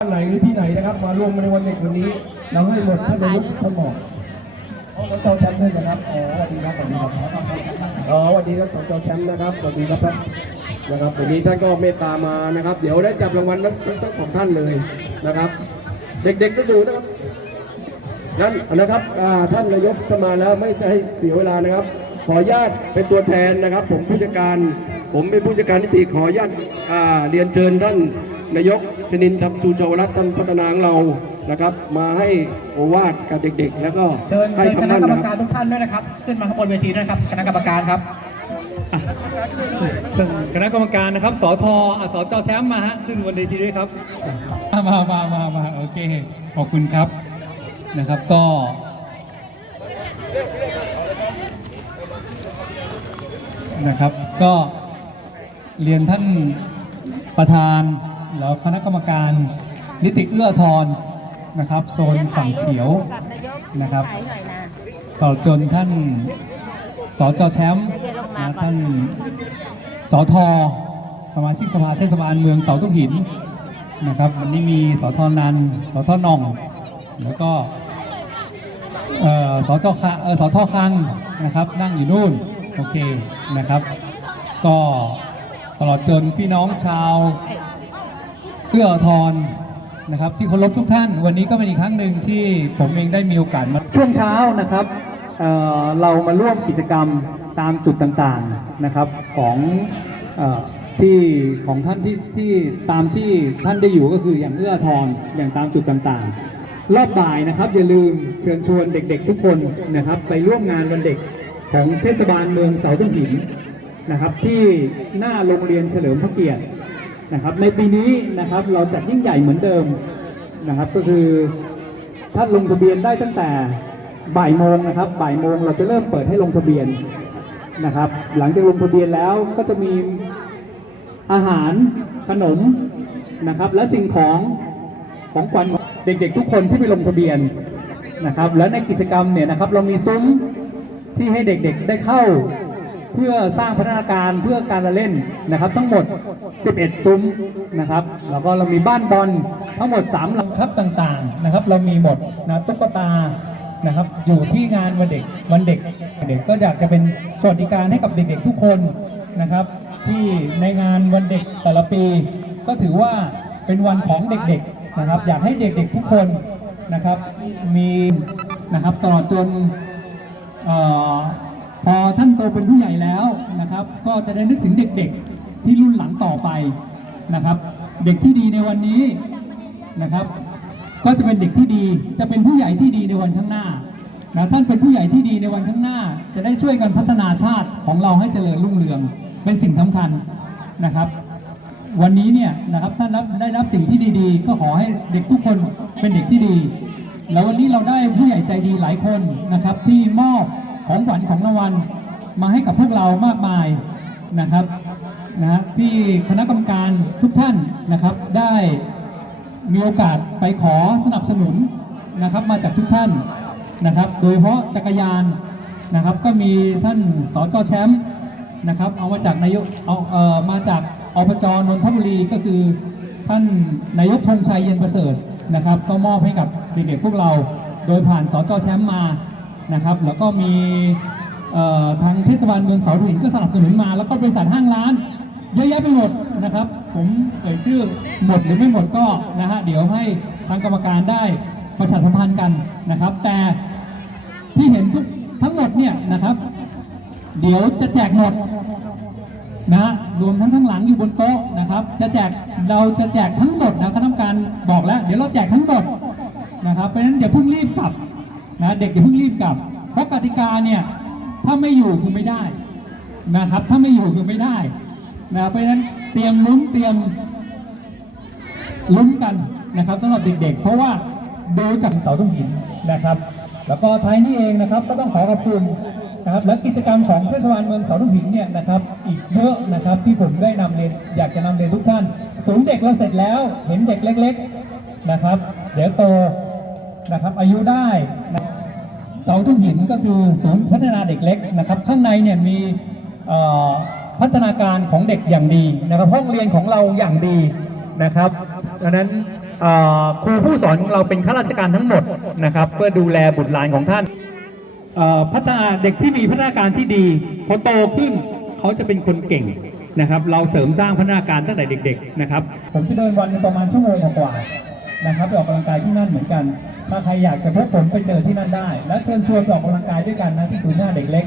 บ้านไหนหรือที่ไหนนะครับ มาร่วมในวันเด็กวันนี้ เราให้หมดท่านนายกท่านบอกอ๋อแล้วเจ้าแชมป์ด้วยนะครับอ๋อสวัสดีครับสวัสดีครับอ๋อสวัสดีครับเจ้าแชมป์นะครับสวัสดีครับท่านนะครับวันนี้ท่านก็เมตตามานะครับ เดี๋ยวได้จับรางวัลทั้งทั้งของท่านเลยนะครับ เด็กๆก็ดูนะครับนั้นนะครับท่านนายกจะมาแล้วไม่ใช่เสียเวลานะครับ ขออนุญาตเป็นตัวแทนนะครับ ผมผู้จัดการ ผมเป็นผู้จัดการนิติขออนุญาตเรียนเชิญท่านนายก ชนินทร์ชูชวรัตน์ท่านพัฒนาของเรานะครับ มาให้โอวาทกับเด็กๆ แล้วก็เชิญให้เชิญคณะคำมั่นกรรมนะคการรับทุกท่านด้วยนะครับ ขึ้นมาข้างบนเวทีด้วยนะครับคณะกรรมการครับ คณะกรรมการนะครับ สทอะสจแชมป์มาฮะขึ้นบนเวทีด้วยครับ มามามามาโอเค ขอบคุณครับนะครับก็ นะครับก็เรียนท่านประธาน แล้วคณะกรรมการนิติเอื้อทรนนะครับ โซนฝั่งเขียวนะครับต่อจนท่านสจแชมป์นะท่านสทสมาชิกสภาเทศบาลเมืองเสาตุ้งหินนะครับวันนี้มีสทนันสทนองแล้วก็สจคเออสทคังนะครับ นั่งอยู่นู่นโอเคนะครับ ก็ตลอดจนพี่น้องชาว เอื้อทรนนะครับที่เคารพทุกท่าน วันนี้ก็เป็นอีกครั้งหนึ่งที่ผมเองได้มีโอกาสมาช่วงเช้านะครับเเรามาร่วมกิจกรรมตามจุดต่างๆนะครับของออที่ของท่านที่ที่ตามที่ท่านได้อยู่ก็คืออย่างเอื้อทอาทรอย่างตามจุดต่างๆ รอบบ่ายนะครับอย่าลืมเชิญชวนเด็กๆ ทุกคนนะครับไปร่วมงานวันเด็กของเทศบาลเมืองเสาตุ้งหินนะครับที่หน้าโรงเรียนเฉลิมพระเกียรติ นะครับในปีนี้นะครับเราจัดยิ่งใหญ่เหมือนเดิมนะครับก็คือท่าลงทะเบียนได้ตั้งแต่บ่ายโมงนะครับบ่ายโมงเราจะเริ่มเปิดให้ลงทะเบียนนะครับหลังจากลงทะเบียนแล้วก็จะมีอาหารขนมนะครับและสิ่งของของขวัญเด็กๆทุกคนที่ไปลงทะเบียนนะครับและในกิจกรรมเนี่ยนะครับเรามีซุ้มที่ให้เด็กๆได้เข้า เพื่อสร้างพัฒนาการเพื่อการละเล่นนะครับ ทั้งหมด 11 ซุ้มนะครับ แล้วก็เรามีบ้านบอลทั้งหมด3ลำครับต่างๆนะครับ เรามีหมดนะตุ๊กตานะครับ อยู่ที่งานวันเด็กวันเด็กเด็กก็อยากจะเป็นสวัสดิการให้กับเด็กๆทุกคนนะครับ ที่ในงานวันเด็กแต่ละปี ก็ถือว่าเป็นวันของเด็กๆนะครับ อยากให้เด็กๆทุกคนนะครับมีนะครับตลอดจนเออ พอท่านโตเป็นผู้ใหญ่แล้วนะครับ ก็จะได้นึกถึงเด็กๆที่รุ่นหลังต่อไปนะครับ เด็กที่ดีในวันนี้นะครับ ก็จะเป็นเด็กที่ดีจะเป็นผู้ใหญ่ที่ดีในวันข้างหน้านะท่านเป็นผู้ใหญ่ที่ดีในวันข้างหน้า จะได้ช่วยกันพัฒนาชาติของเราให้เจริญรุ่งเรือง เป็นสิ่งสำคัญนะครับ วันนี้เนี่ยนะครับท่านรับได้รับสิ่งที่ดีๆ ก็ขอให้เด็กทุกคนเป็นเด็กที่ดี แล้ววันนี้เราได้ผู้ใหญ่ใจดีหลายคนนะครับที่มอบ ของขวัญของรางวัลมาให้กับพวกเรามากมายนะครับนะที่คณะกรรมการทุกท่านนะครับ ได้มีโอกาสไปขอสนับสนุนนะครับมาจากทุกท่านนะครับ โดยเฉพาะจักรยานนะครับ ก็มีท่านสจแชมป์นะครับเอามาจากนายกเอาเอ่อมาจากอบจนนทบุรีก็คือท่านนายกธงชัยเย็นประเสริฐนะครับ ก็มอบให้กับเด็กๆพวกเรา โดยผ่านสจแชมป์มา นะครับ แล้วก็มีทางเทศบาลเมืองเสาหินก็สนับสนุนมา แล้วก็บริษัทห้างร้านเยอะแยะไปหมดนะครับ ผมเอ่ยชื่อหมดหรือไม่หมดก็นะฮะเดี๋ยวให้ทางกรรมการได้ประชาสัมพันธ์กันนะครับ แต่ที่เห็นทุกทั้งหมดเนี่ยนะครับ เดี๋ยวจะแจกหมดนะฮะรวมทั้งข้างหลังอยู่บนโต๊ะนะครับ จะแจกเราจะแจกทั้งหมดนะคณะกรรมการบอกแล้ว เดี๋ยวเราแจกทั้งหมดนะครับเพราะฉะนั้นอย่าเพิ่งรีบกลับ นะเด็กอย่าเพิ่งรีบกลับ เพราะกติกาเนี่ยถ้าไม่อยู่คือไม่ได้นะครับ ถ้าไม่อยู่คือไม่ได้นะเพราะฉะนั้นเตรียมลุ้นเตรียมลุ้นกันนะครับสำหรับเด็กๆ เพราะว่าดูจากเสาตุ้งหินนะครับ แล้วก็ท้ายนี้เองนะครับก็ต้องขอขอบคุณนะครับและกิจกรรมของเทศบาลเมืองเสาตุ้งหินเนี่ยนะครับอีกเยอะนะครับที่ผมได้นำเรียนอยากจะนำเรียนทุกท่านศูนย์เด็กเราเสร็จแล้วเห็นเด็กเล็ก ๆนะครับ เดี๋ยวโตนะครับอายุได้นะ เสาตุ้งหินก็คือศูนย์พัฒนาเด็กเล็กนะครับ ข้างในเนี่ยมีพัฒนาการของเด็กอย่างดีนะครับห้องเรียนของเราอย่างดีนะครับดังนั้นครูผู้สอนของเราเป็นข้าราชการทั้งหมดนะครับ เพื่อดูแลบุตรหลานของท่านพัฒนาเด็กที่มีพัฒนาการที่ดีพอโตขึ้นเขาจะเป็นคนเก่งนะครับ เราเสริมสร้างพัฒนาการตั้งแต่เด็ก ๆ นะครับ ผมจะเดินวันประมาณชั่วโมงกว่า นะครับไปออกกำลังกายที่นั่นเหมือนกัน ถ้าใครอยากจะพบผมไปเจอที่นั่นได้ และเชิญชวนไปออกกำลังกายด้วยกันนะที่ศูนย์หน้าเด็กเล็ก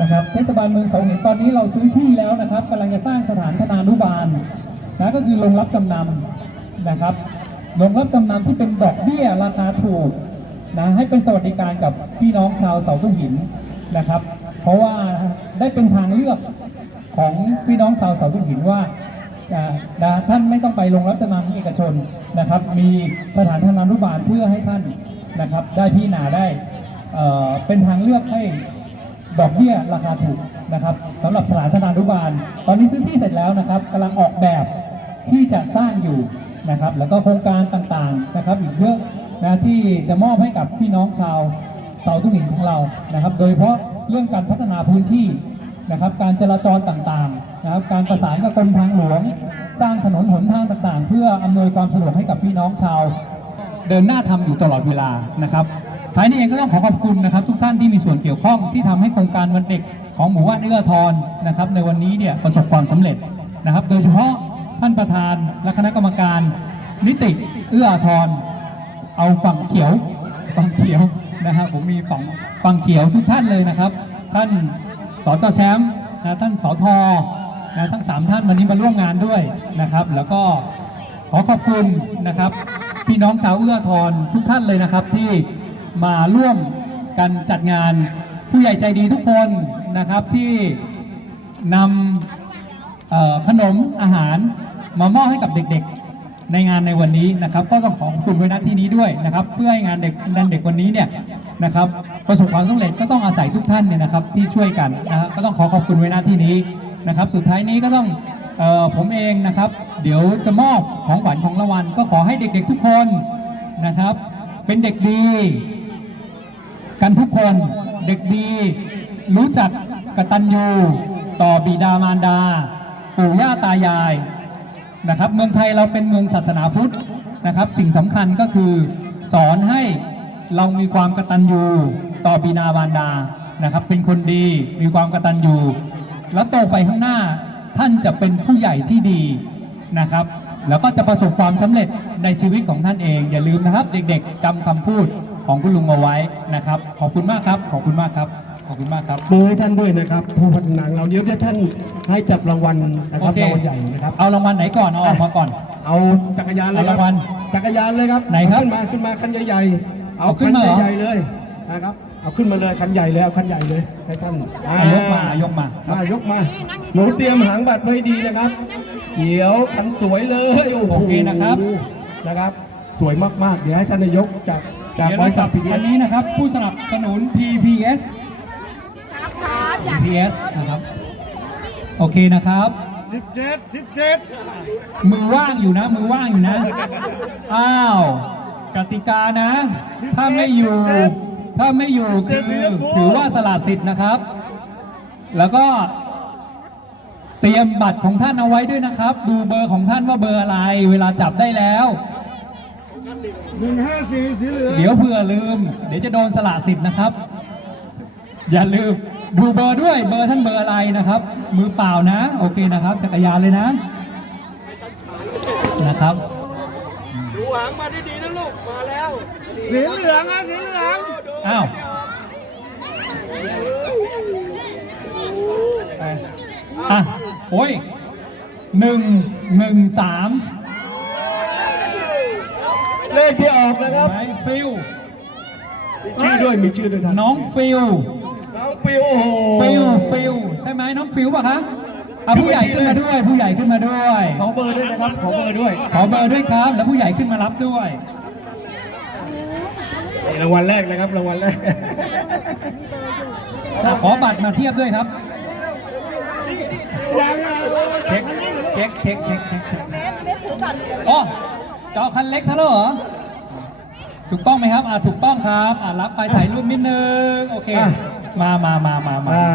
นะครับเทศบาลเมืองเสาหินตอนนี้เราซื้อที่แล้วนะครับกำลังจะสร้างสถานธนานุบาลนะก็คือโรงรับจำนำนะครับโรงรับจำนำที่เป็นดอกเบี้ยราคาถูกนะให้เป็นสวัสดิการกับพี่น้องชาวเสาทุ่งหินนะครับ เพราะว่าได้เป็นทางเลือกของพี่น้องชาวเสาทุ่งหินว่า ท่านไม่ต้องไปโรงรับจำนำเอกชนนะครับ มีสถานธนานุบาลเพื่อให้ท่านนะครับ ได้พิจารณาได้เอ่อเป็นทางเลือกให้ดอกเบี้ยราคาถูกนะครับสำหรับสถานธนานุบาล ตอนนี้ซื้อที่เสร็จแล้วนะครับกำลังออกแบบที่จะสร้างอยู่นะครับ แล้วก็โครงการต่างๆนะครับ อีกเยอะนะที่จะมอบให้กับพี่น้องชาวเสาตุ้งหินของเรานะครับ โดยเฉพาะเรื่องการพัฒนาพื้นที่นะครับ การจราจรต่างๆ นะครับการประสานกับกรมทางหลวง สร้างถนนหนทางต่างๆ เพื่ออำนวยความสะดวกให้กับพี่น้องชาว เดินหน้าทำอยู่ตลอดเวลานะครับท้ายนี้เองก็ต้องขอขอบคุณนะครับ ทุกท่านที่มีส่วนเกี่ยวข้องที่ทำให้โครงการวันเด็กของหมู่บ้านเอื้อทรนนะครับในวันนี้เนี่ยประสบความสำเร็จนะครับ โดยเฉพาะท่านประธานและคณะกรรมการนิติเอื้อทอาทรเอาฝั่งเขียวฝั่งเขียวนะครับผมมีฝั่งฝั่งเขียวทุกท่านเลยนะครับ ท่านสจแชมป์นะท่านสท นะทั้งสามท่านวันนี้มาร่วมงานด้วยนะครับ แล้วก็ขอขอบคุณนะครับ พี่น้องชาวเอื้ออาทรทุกท่านเลยนะครับที่มาร่วมกันจัดงานผู้ใหญ่ใจดีทุกคนนะครับที่นำขนมอาหารมามอบให้กับเด็กๆในงานในวันนี้นะครับ ก็ต้องขอขอบคุณไว้ณที่นี้ด้วยนะครับ เพื่อให้งานเด็กนันเด็กวันนี้เนี่ยนะครับประสบความสำเร็จก็ต้องอาศัยทุกท่านเนี่ยนะครับที่ช่วยกันนะครับก็ต้องขอขอบคุณไว้ณที่นี้ นะครับ สุดท้ายนี้ก็ต้องออผมเองนะครับ เดี๋ยวจะมอบของขวัญของรางวัลก็ขอให้เด็กๆทุกคนนะครับ เป็นเด็กดี กันทุกคนเด็กดี รู้จักกตัญญูต่อบิดามารดา ปู่ย่าตายายนะครับ เมืองไทยเราเป็นเมืองศาสนาพุทธนะครับ สิ่งสำคัญก็คือสอนให้เรามีความกตัญญูต่อบิดามารดานะครับ เป็นคนดีมีความกตัญญู แล้วโตไปข้างหน้าท่านจะเป็นผู้ใหญ่ที่ดีนะครับ แล้วก็จะประสบความสำเร็จในชีวิตของท่านเอง อย่าลืมนะครับ เด็กๆจำคำพูดของคุณลุงเอาไว้นะครับ ขอบคุณมากครับ ขอบคุณมากครับขอบคุณมากครับมือให้ท่านด้วยนะครับผู้พัฒนาเราเดี๋ยวจะท่านให้จับรางวัลนะครับโอเครางวัลใหญ่นะครับเอารางวัลไหนก่อนเอาออกมาก่อน เอาจักรยานเลยครัเอารางวัลจักรยานเลยครับไหนครับเอาขึ้นมาขึ้นมาคันใหญ่ๆเอาเอาขึ้คันนมาเหรอใหญ่ๆเลยนะครับ เอาขึ้นมาเลยคันใหญ่เลยเอาคันใหญ่เลยให้ท่านอะยกมายกมา มายกมา หนูเตรียมหางบัตรไว้ให้ดีนะครับเขียวคันสวยเลยโอ้โหโอเคนะครับ นะครับ สวยมากๆ เดี๋ยวให้ท่านนายกจากจากเดี๋ยวบเราริษัจัทบพีดีอันนี้นะครับ ผู้สนับสนุน PPS PPS นะครับ โอเคนะครับ สิบเจ็ดสิบเจ็ดมือว่างอยู่นะ มือว่างอยู่นะ อ้าวกติกานะ ถ้าไม่อยู่ ถ้าไม่อยู่คือถือว่าสละสิทธิ์นะครับ แล้วก็เตรียมบัตรของท่านเอาไว้ด้วยนะครับ ดูเบอร์ของท่านว่าเบอร์อะไร เวลาจับได้แล้วหนึ่งห้าสี่สีเหลืองเดี๋ยวเผื่อลืม เดี๋ยวจะโดนสละสิทธิ์นะครับ อย่าลืมดูเบอร์ด้วยเบอร์ท่านเบอร์อะไรนะครับ มือเปล่านะ โอเคนะครับ จักรยานเลยนะ นะครับ ดูหางมาดีๆนะลูก มาแล้ว สีเหลืองอะสีเหลือง อ้าวไปอะโอ้ยหนึ่งหนึ่งสามเลขที่ออกนะครับไหมฟิลมีชื่อด้วยมีชื่อด้วยท่านน้องฟิลน้องปิวโอ้โห ฟิลฟิลใช่ไหมน้องฟิลป่ะคะเอาผู้ใหญ่ขึ้นมาด้วย ผู้ใหญ่ขึ้นมาด้วย ขอเบอร์ด้วยนะครับ ขอเบอร์ด้วย ขอเบอร์ด้วยครับ แล้วผู้ใหญ่ขึ้นมารับด้วยนี่ รางวัลแรกนะครับรางวัลแรกอะขอบัตรมาเทียบด้วยครับ เช็ค เช็ค เช็ค เช็ค เช็คเช็คอ๋อจะเอาคันเล็กซะแล้วเหรอ ถูกต้องไหมครับ อ่าถูกต้องครับ อ่ารับไปถ่ายรูปนิดนึง โอเค มามามามามาอ่า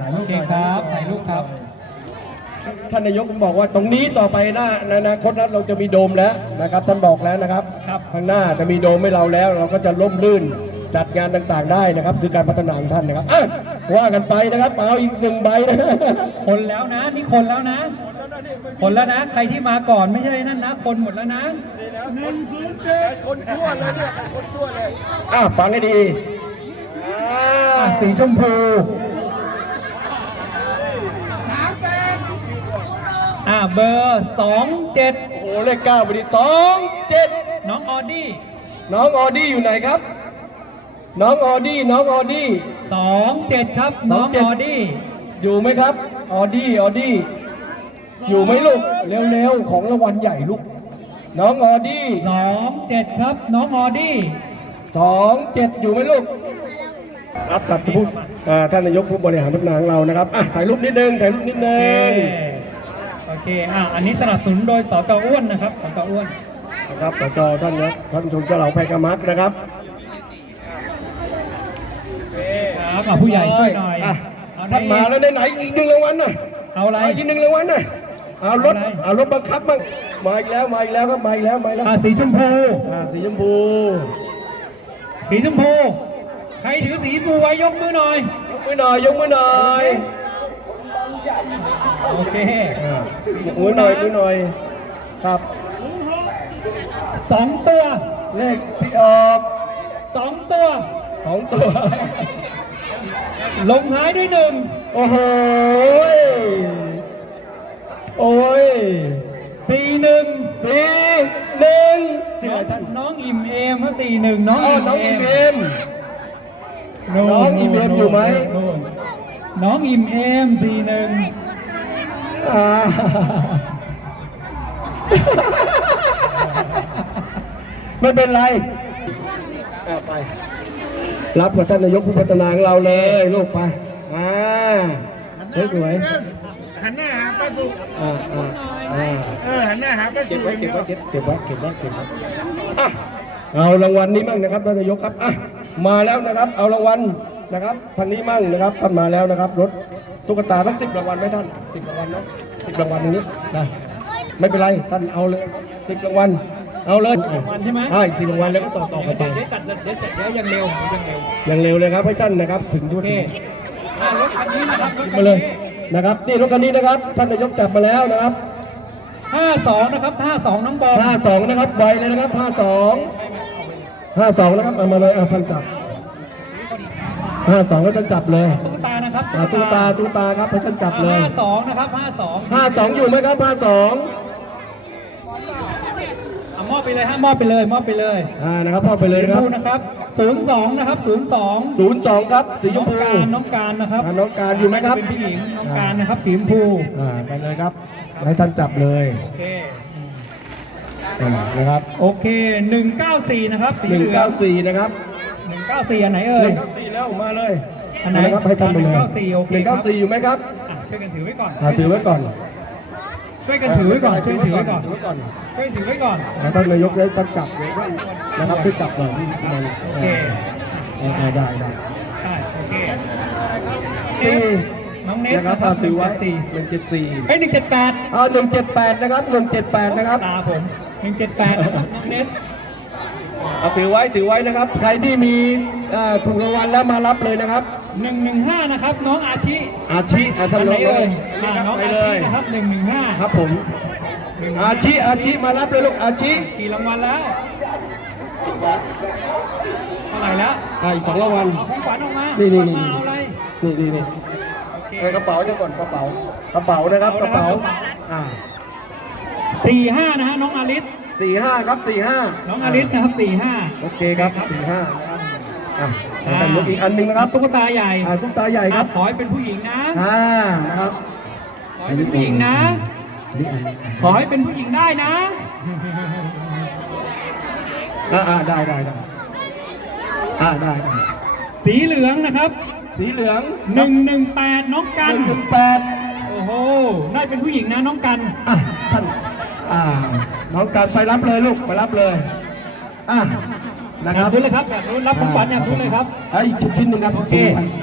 ถ่ายรูโอปเคก่อนครับ ถ่ายรูปครับแค ท่านนายกบอกว่าตรงนี้ต่อไปหน้าในอนาคตนั้นเราจะมีโดมแล้วนะครับ ท่านบอกแล้วนะครับครับข้างหน้าจะมีโดมให้เราแล้ว เราก็จะร่มรื่นจัดงานต่างๆ ได้นะครับ คือการพัฒนาของท่านนะครับอะว่ากันไปนะครับเอาอีกหนึ่งใบนะคนแล้วนะ นี่คนแล้วนะ คนแล้วนะ ใครที่มาก่อนไม่ใช่นั่นนะ คนหมดแล้วนะคนชั่วเลยเนี่ยคนชั่วเลยอะฟังให้ดีอ่าอะสีชมพู อะเบอร์สองเจ็ดโอ้โหเลขเก้าไปดีสองเจ็ดน้องออดี้น้องออดี้อยู่ไหนครับ น้องออดี้น้องออดี้สองเจ็ดครับ น้องสองเจ็ดออดี้อยู่ไหมครับ ออดี้ออดี้ อยู่ไหมลูก เร็วๆ ของรางวัลใหญ่ลูก น้องออดี้สองเจ็ดครับ น้องออดี้สองเจ็ดอยู่ไหมลูกรับตัดพูดอ่าท่านนายกผู้บริหารพัฒนาของเรานะครับอะถ่ายรูปนิดนึงถ่ายรูปนิดนึโอเคงโอ เคอะอันนี้สนับสนุนโดยสจอ้วนนะครับสจอ้วนนะครับต่อจอท่านนะท่านชมเจ้าเหล่าไพกามักนะครับครับอะผู้ใหญ่ช่วยหน่อยะเอาท่านมาแล้วไหนๆอีกหนึ่งรางวัลน่ะเอาอะไร เอาอีกหนึ่งรางวัลน่ะเอารถเอาอะไร เอารถบังคับบ้างมาอีกแล้วมาอีกแล้วครับมาอีกแล้วมาอีกแล้วอะสีชมพู อ่าสีชมพูสีชมพู ใครถือสีชมพูไว้ยกมือหน่อย ยกมือหน่อยยกมือหน่อย โอเคยกมือหน่อยมือหน่อยครับสองตัวเลขที่ออกสองตัวของตัว ลงท้ายด้วยหนึ่งโอ้โหยโอ้ยสี่หนึ่งสี่หนึ่งที่น้ไหอนงท่านน้องอิ่มเอมเขาสี่หนึ่งน้องอ๋ออิ่มน้องเออีมเมมนู่นน้องอิ่มเอมอยู่ไหมนู่นน้องอิ่มเอมสี่หนึ่งอ่า ไม่เป็นไรอะไป รับกับท่านนายกผู้พัฒนาของเราเลยลูกไป อ่าสวยๆหันหน้าหาป้าสุอ่าอ่าอ่าเออหันหน้าหาป้าสุเก็บไว้เก็บไว้เก็บเก็บไว้เก็บไว้เก็บไว้อะเอารางวัลนี้มั่งนะครับท่านนายกครับอะมาแล้วนะครับ เอารางวัล นะครับท่านนี้มั่งนะครับท่านมาแล้วนะครับรถตุ๊กตาทั้งสิบรางวัลไหมท่านสิบรางวัลนะสิบรางวัลตรงนี้นะไม่เป็นไรท่านเอาเลยสิบรางวัลเอาเลยรางวัลใช่ไหมใช่สิบรางวัลแล้วก็ต่อต่อกันไปเดี๋ยวจัดเดี๋ยวจัดเดี๋ยวยังเร็วยังเร็วอย่างเร็วเลยครับให้ท่านนะครับถึงทุโอกเคทีอะรถคันนี้นะครับรถคัมานเลยนี้นะครับนี่รถคันนี้นะครับ ท่านนายกจับมาแล้วนะครับห้าสองนะครับห้าสองน้องบอมห้าสองนะครับไวเลยนะครับห้าสองห้าสองนะครับเอามาเลยเอาท่านจับ ห้าสองก็ท่านจับเลยตุ๊กตานะครับอ่าตุ๊กตาตุ๊กตาครับให้ท่านจับเลยห้าสองนะครับห้าสองห้าสองอยู่ไหมครับห้าสองอะมอบไปเลยฮะมอบไปเลยมอบไปเลยอ่านะครับพ่อไปเลยนะครับสีชมพูนะครับศูนย์สองนะครับศูนย์สองศูนย์สองครับสีชน้มองพูการน้องการนะครับอ่าน้องการอยู่ไหมครับเป็นผู้หญิงน้องการนะครับสีชมพูอ่าไปเลยครับให้ท่านจับเลยโอเคอ่านะครับโอเคหนึ่งเก้าสี่นะครับสีหนึ่งเหลืองเก้าสี่นะครับหนึ่งเก้าสี่อันไหนหเอ่ยนึ่งเก้าสี่ แล้วมาเลยอันไหนนะครับให้ท่านไปเลย194โอเคหนึ่งครัเก้าบสี่อยู่ไหมครับอะช่วยกันถือไว้ก่อนอ่าถือไว้ก่อนช่วยกันถือไว้ก่อนช่วยกันถือไว้ก่อนถือไว้ก่อนช่วยกันถือไว้ก่อนแล้วท่านนายกได้จับจับเลยนะครับที่จับหน่อยนี่ครับมันโอเคอ่าอ่าได้ได้ใช่โอเคสี่น้องเนทนะครับนะครับถือไว้สี่หนึ่งเจ็ดสี่เอ้ยหนึ่งเจ็ดแปดเอาหนึ่งเจ็ดแปดนะครับหนึ่งเจ็ดแปดนะครับตาผมหนึ่งเจ็ดแปดนะครับน้องเนส เอาถือไว้ถือไว้นะครับ ใครที่มีอ่าถูกรางวัลแล้วมารับเลยนะครับ หนึ่งหนึ่งห้านะครับ น้องอาชิอาชีอาท่าอันนไหนลงเลเอ่ยยอ่าน้องไปอาเลชิยนะครับหนึ่งหนึ่งห้าครับผม อาชีอาชีมารับเลยลูกอาชีกี่รางวัลแล้วเท่าไหร่แล้วอ่าอีกสองรางวัล เอาของขวัญออกมานี่นี่ขวัญนี่มาเอาอะไรนี่นี่นี่โอเค ในกระเป๋าจะก่อนกระเป๋ากระเป๋านะครับกระเป๋า อ่าสี่ห้านะฮะน้องอาริส สี่ห้าครับสี่ห้าน้องอาริสนะครับสี่ห้าโอเคครับสี่ห้านะครับอะแล้วจะยกอีกอันหนึ่งนะครับตุ๊กตาใหญ่อ่าตุ๊กตาใหญ่คอะรับขอให้เป็นผู้หญิงนะอ่านะครับขอให้เป็นผู้หญิงนะนี่อันนี้ขอให้เป็นผู้หญิงได้นะอ่าอ่าได้ได้ได้อ่าได้ได้สีเหลืองนะครับ สีเหลืองหนึ่งหนึ่งแปดน้องกันหนึ่งถึงแปดโอ้โหได้เป็นผู้หญิงนะน้องกันอะท่านอ่า น้องการไปรับเลยลูกไปรับเลยอะนะอคยารักบรู้เลยครับอยากรู้รับของขวัญอยากรู้เลยครับไอ้อีกชิ้นชิ้นหนึ่งครับโอเค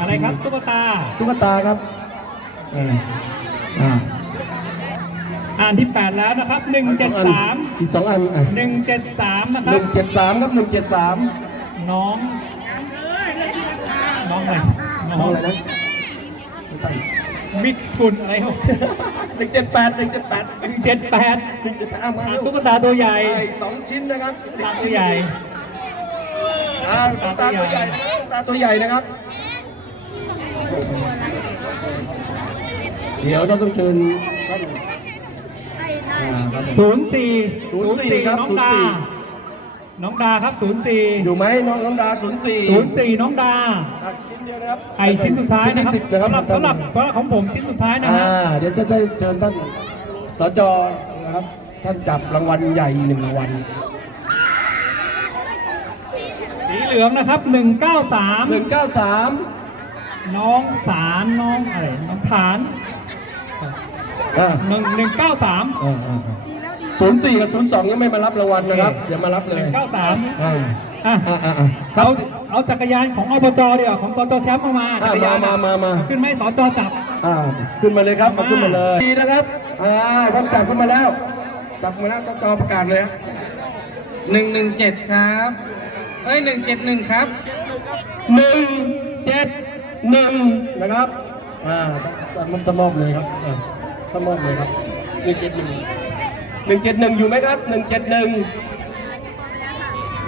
อะไรครับตุ๊กตาตุ๊กตาครับเอออ่าอ่านที่ 8 แล้วนะครับ 173 อีกสองอันอะ173 นะคหรับนึ่งเจ็ดสามครับหนึ่งเจ็ดสามน้อง น้องอะไรน้องอะไรนะ มิกทุนอะไรครับหนึ่งเจ็ดแปดหนึ่งเจ็ดแปดหนึ่งเจ็ดแปดหนึ่งเจ็ดแปดเอามาเร็วตุ๊กตาตัวใหญ่ไอ้สองชิ้นนะครับตาตัวใหญ่อ่าตุ๊กตาตัวใหญ่นะตุ๊กตาตัวใหญ่นะครับ เดี๋ยวเราต้องเชิญท่านอ่าครับศูนย์สี่04ครับน้องดา04 น้องดาครับศูนย์สี่อยู่ไหมน้องน้องดาศูนย์สี่ศูนย์สี่น้องดาชิ้นเดียวนะครับไอชิ้นสุดท้ายนะครับชิ้ที่สินะครับสำหรับสำหรับสำหรับของผมชิ้นสุดท้ายนะอ่าฮะเดี๋ยวจะได้เชิญท่านสจนะครับ ท่านจับรางวัลใหญ่หนึ่งรางวัลสีเหลืองนะครับ หนึ่งเก้าสามหนึ่งเก้าสามน้องสารน้องอะไรน้องฐาน อ่าหนึ่งหนึ่งเก้าสามอ่าอ่า ศูนย์สี่กับศูนย์สองยังไม่มารับรางวัลนะครับเดี๋ยวมารับหเลยนึ่งเก้าสามอ่าอะอ่าอ่าอ่าครัเอาบเอาจักรยานของอบจดีกว่าของสจแชมป์เอามาอะจักรยานมามามามาขึ้นไหมสจจับ อ่าขึ้นมาเลยครับเอามาขึ้นมาเลยดีนะครับอ่าท่านจับขึ้นมาแล้ว จับมาแล้วจอประกาศเลยฮะหนึ่งหนึ่งเจ็ดครับ เอ้ยหนึ่งเจ็ดหนึ่งครับ หนึ่งเจ็ดหนึ่งนะครับอ่าท่านมันจะมอบเลยครับอ่าท่านมอบเลยครับหนึ่งเจ็ดหนึ่ง หนึ่งเจ็ดหนึ่งอยู่ไหมครับหนึ่งเจ็ดหนึ่ง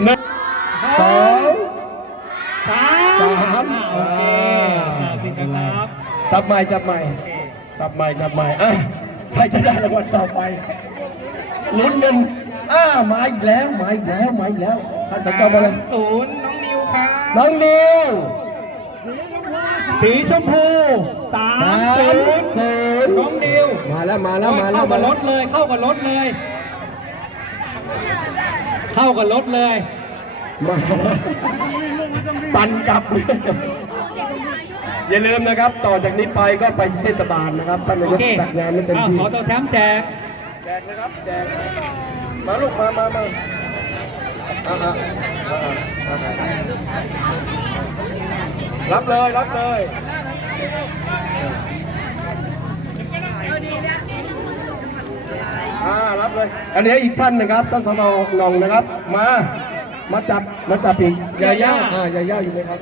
หนึ่งสองสามสามอะโอเคอ่าสาสิบครับจับใหม่จับใหม่จับใหม่จับใหม่อะใครจะได้รางวัลต่อไปลุ้นกันอ้ามาอีกแล้วมาอีกแล้วมาอีกแล้วท่านจะเข้ามาเลยศูนย์น้องนิวครับน้องนิว สีชมพูสาสามมศูศูนย์นย์น้องดิวมาแล้วมาแล้วมาแล้วเข้ากับมารแล้วถเลย เข้ากับรถเลย เข้ากับรถเลยมาปั่นกลับ อย่าลืมนะครับ ต่อจากนี้ไปก็ไปที่เทศบาลนะครับท่านนาโอยกเคจัดงานไม่เต็มอ้าวที่สจแชมป์แจกแจกเลยครับแจกมาลูกมามามาอะอะอะอะอะ รับเลย รับเลยอ่ารับเลย อันนี้อีกท่านนะครับท่านสนนองนะครับ มา มาจับ มาจับอีกยาย่าอ่ายาย่าอยู่ไหมครับ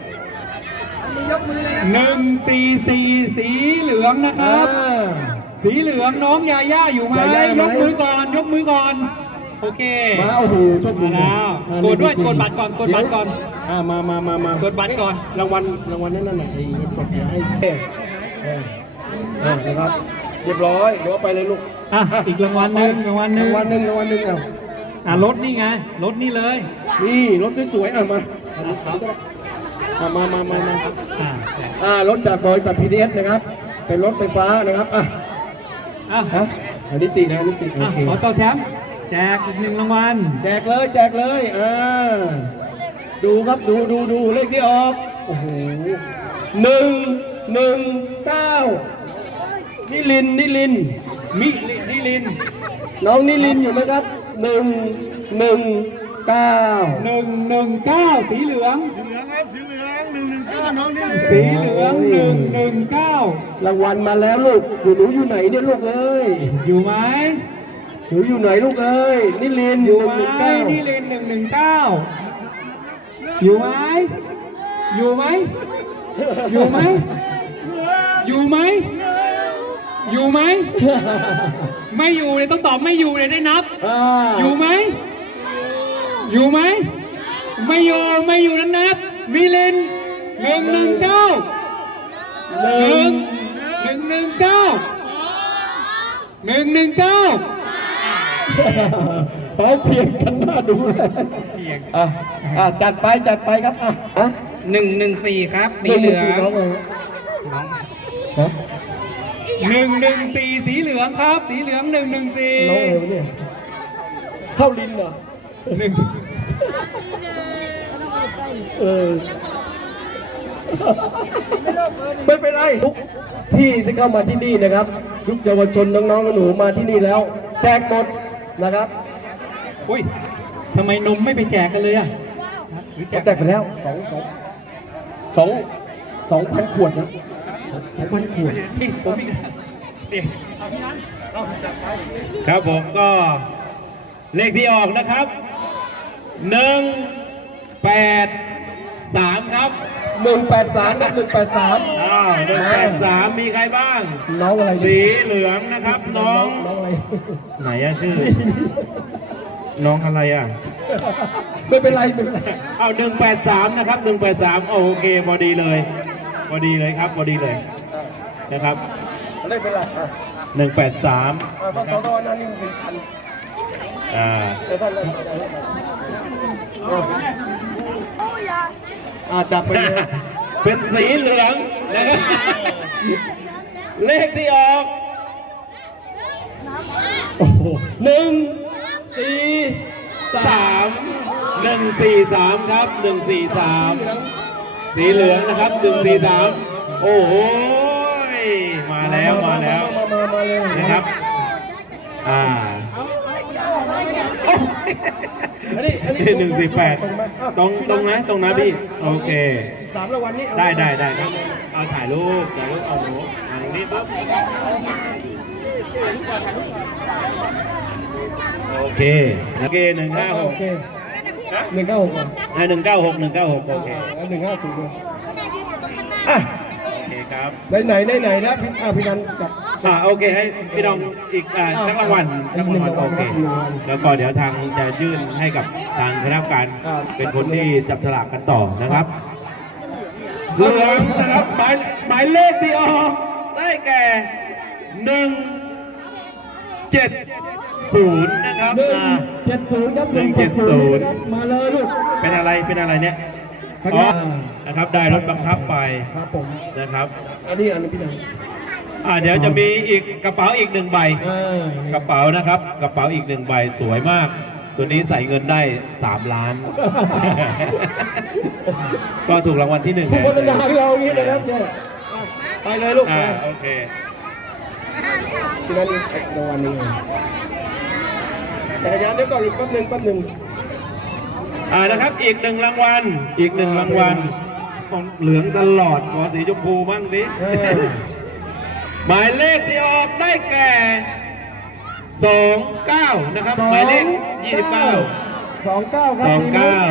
หนึ่งสี่สี่สีเหลืองนะคอ่ารับ สีเหลืองน้องยาย่าอยู่ไหมยาย่าไหมยกมือก่อน ยกมือก่อน โอเค มาโอ้โหโชคดีมาแล้วอ่ากดด้วยจริงๆกดบัตรก่อนกดบัตรก่อนเดี๋ยว อ่ามามามามา กดบัตรก่อน รางวัลรางวัลนั่นน่ะไอ้เงินสดเนี่ยให้เออเออเออนะครับ เรียบร้อยเดี๋ยวเอาไปเลยลูกอะอีกรางวัลหนึ่งรางวัลหนึ่ง รางวัลหนึ่งรางวัลหนึ่งเอาอะรถนี่ไงรถนี่เลยนี่รถสวยๆเอามาคันนี้คันนี้ก็ได้เอามามามามาอ่าใช่อ่ารถจากบริษัทพีดีเอสนะครับ เป็นรถไฟฟ้านะครับอะอะฮะอันนี้ตินะอันนี้ติโออะเคขอเจ้าแชมป์แจกอีกหนึ่งรางวัล แจกเลยแจกเลยอ่า ดูครับดูดูดูเลขที่ออก โอ้โหหนึ่งหนึ่งเก้านิลินทร์นิลินทร์มิลินิลิน น้องนิลินทร์อยู่ไหมครับหนึ่งหนึ่งเก้าหนึ่งหนึ่งเก้าสีเหลืองเหลืองครับสีเหลืองหนึ่งหนึ่งเก้าน้องนี่เลยสีเหลืองหนึ่งหนึ่งเก้ารางวัลมาแล้วลูกอยู่หนูอยู่ไหนเนี่ยลูกเอ้ยอยู่ไหมหนูอยู่ไหนลูกเอ้ยนิลินทร์อยู่ไหม119นิลินหนึ่งหนึ่งเก้า อยู่ไหม อยู่ไหม อยู่ไหม อยู่ไหม อยู่ไหม ไม่อยู่เลยต้องตอบไม่อยู่เลยได้นับ อ่าอยู่ไหม อยู่ไหม ไม่อยู่ไม่อยู่นั้นนับ มิลินหนึ่งหนึ่งเก้าหหนึ่นึ่งงหนึ่งหนึ่งเก้าหนึ่งหนึ่งเก้า เขาเพียงกันหน้าดูเลยอะอะจัดไปจัดไปครับอะอะหนึ่งหนึ่งสี่ครับ สีเหลืองน้องเลยน้องฮะหนึ่งหนึ่งสี่สีเหลืองครับ สีเหลืองหนึ่งหนึ่งสี่น้องเอวเนี่ยเข้าลินเหรอหนึ่งเออไม่เป็นไรทุกที่ที่เข้ามาที่นี่นะครับทุกเยาวชนน้องๆหนูๆมาที่นี่แล้ว แจกหมดนะครับ อุ้ยทำไมนมไม่ไปแจกกันเลยอะหรือแจกไปแล้วสองสองสองสองพันขวดนะสองพันขวดนี่ผมอีกเสียงเอาพี่นั้นครับผมก็เลขที่ออกนะครับหนึ่งแปดสามครับหนึ่งแปดสามหนึ่งแปดสามอ้าวหนึ่งแปดสามมีใครบ้าง น้องอะไร สีเหลืองนะครับ น้อง น้องอะไร ไหนอะชื่อ น้องอะไรอะไม่เป็นไรไม่เป็นไรเอาหนึ่งแปดสามนะครับหนึ่งแปดสามโอเคพอดีเลย พอดีเลยครับพอดีเลยนะครับไม่เป็นไรอะหนึ่งแปดสามอะท่านท่านท่านนั่นนี่หนึ่งพันอ่าแต่ท่านนั่นอะจับไปเลยเป็นสีเหลืองนะครับเลขที่ออกโอ้โหหนึ่งสี่ สาสามมหนึ่งสี่สามครับหนึ่งสี่สามสีเหลืองนะครับหนึ่งสี่สามโอ้โหยมาแล้วมาแล้วมามามาเลยนะครับอ่าอันนี้อันนี้หนึ่งสี่แปดตรงตรงนะตรงนะพี่โอเคอีกสามรางวัลนี้เอาได้ได้ได้ครับเอาถ่ายรูปถ่ายรูปเอาหนูเอาตรงนี้ปุ๊บ โอเคโอเคหนึ่งห้าหโอกเคหนึ่งเก้าหกก่อนหนึ่งเก้าหกหนึ่งเก้าหกโอเคแล้วหนึ่งห้าศูนย์ด้วยอะโอเคครับไหนไหนไหนไหนนะพี่อะพี่นันกับ อ่าโอเคให้พี่ดองอีกอ่านักรางวัลนักรางวัลโอเคแล้วก็เดี๋ยวทางจะยื่นให้กับทางคณะกรรมการเป็นคนที่จับฉลากกันต่อนะครับเหลืองนะครับหมายหมายเลขที่ออกได้แก่หนึ่งเจ็ด ศูนย์นะครับหนึ่งอ่าเจ็ดศูนย์ครับหนึ่งเจ็ดศูนย์มาเลยลูกเป็นอะไรเป็นอะไรเนี่ยข้างหอ๋อน้านะครับได้รถบังคับไปครับผมนะครับ อันนี้อันนี้พี่นันอ่าเดี๋ยวจะมีอีกกระเป๋าอีกหนึ่งใบอ่ากระเป๋านะครับ กระเป๋าอีกหนึ่งใบสวยมาก ตัวนี้ใส่เงินได้ 3 ล้าน ก็ถูกรางวัลที่หนึ่งผู้ไงพัฒนาเราอย่างนี้นะครับเนี่ยอะไปเลยลูกอ่าโอเคพี่นันนี่รางวัลนี้ จักรยานเดี๋ยวก่อนอีกแป๊บหนึ่งแป๊บหนึ่งอ่านะครับอีกหนึ่งรางวัลอีกหนึ่งรางวัลเหลืองตลอดขอสีชมพูบ้างดิเออหมายเลขที่ออกได้แก่29นะครับ หมายเลข29สองเก้าครับ29สองอ้าว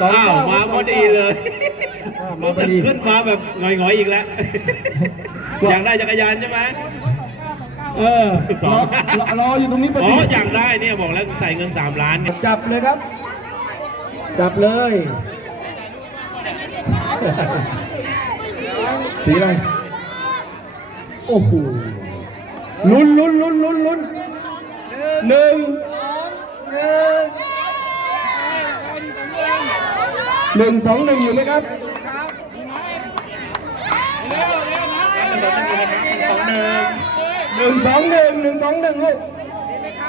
เก้ามาพอดีเลยอ่ามารู้พอสึกดีขึ้นมาแบบหงอยๆอีกแล้ว อยากได้จักรยานใช่ไหม เออสองรอรออยู่ตรงนี้พออ๋อดีอยากได้เนี่ยบอกแล้วใส่เงิน 3 ล้านเนี่ยจับเลยครับ จับเลย สีอะไร โอ้โหลุ้นลุ้นลุ้นลุ้นลุ้นหนึ่งหนึ่งสองหนึ่งอยู่ไหมครับหนึ่งสองหนึ่ง หนึ่งสองหนึ่งลูก